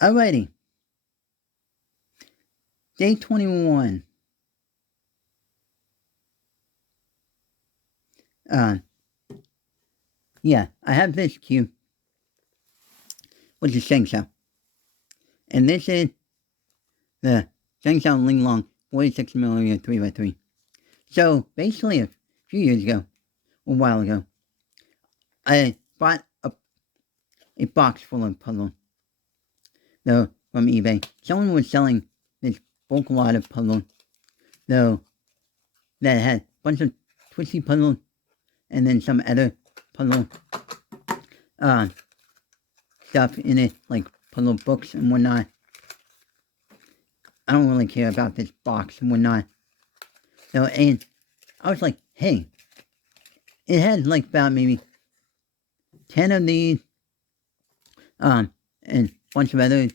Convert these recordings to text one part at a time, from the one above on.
Alrighty. Day 21. Yeah, I have this cube, which is Shengshao. And this is the Shengshao Ling Long 46mm 3x3. So, basically, a few years ago, a while ago, I bought a box full of puzzles. Though, from eBay. Someone was selling this bulk lot of puzzles, though, that had a bunch of twisty puzzles, and then some other puzzle, stuff in it, like puzzle books and whatnot. I don't really care about this box and whatnot. So, and I was like, hey, it had like about maybe 10 of these, and a bunch of other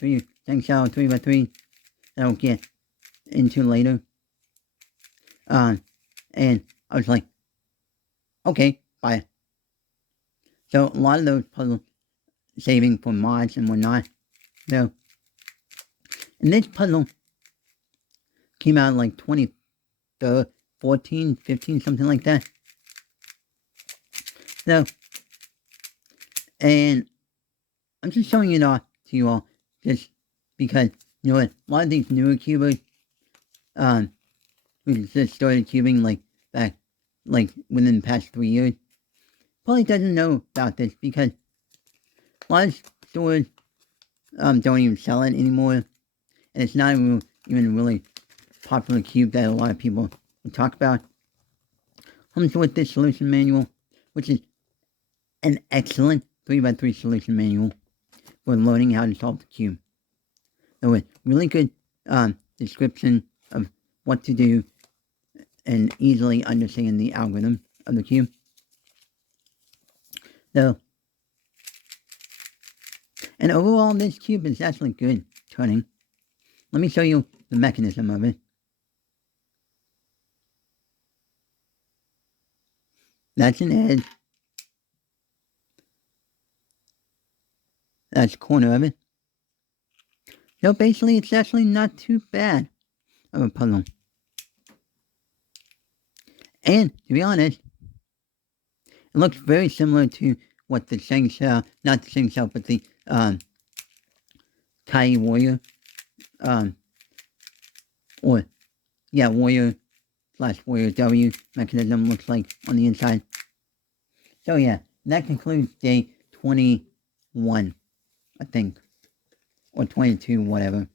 things out 3x3 that I'll get into later. And I was like, okay, buy it. So a lot of those puzzles saving for mods and whatnot. So, and this puzzle came out in like 2014, 15, something like that. So, and I'm just showing it off to you all, just because, you know what, a lot of these newer cubers, who just started cubing like back, like within the past 3 years, probably doesn't know about this, because a lot of stores, don't even sell it anymore, and it's not even really popular cube that a lot of people talk about. Comes with this solution manual, which is an excellent 3x3 solution manual for learning how to solve the cube. So with really good description of what to do and easily understand the algorithm of the cube. So, and overall this cube is actually good turning. Let me show you the mechanism of it. That's an edge. That's the corner of it. So basically it's actually not too bad of a puzzle. And, to be honest, it looks very similar to what the Shengshao, not the Shengshao, but the, Tai Warrior, Warrior / Warrior W mechanism looks like on the inside. So yeah, that concludes day 21, I think. Or 22, whatever.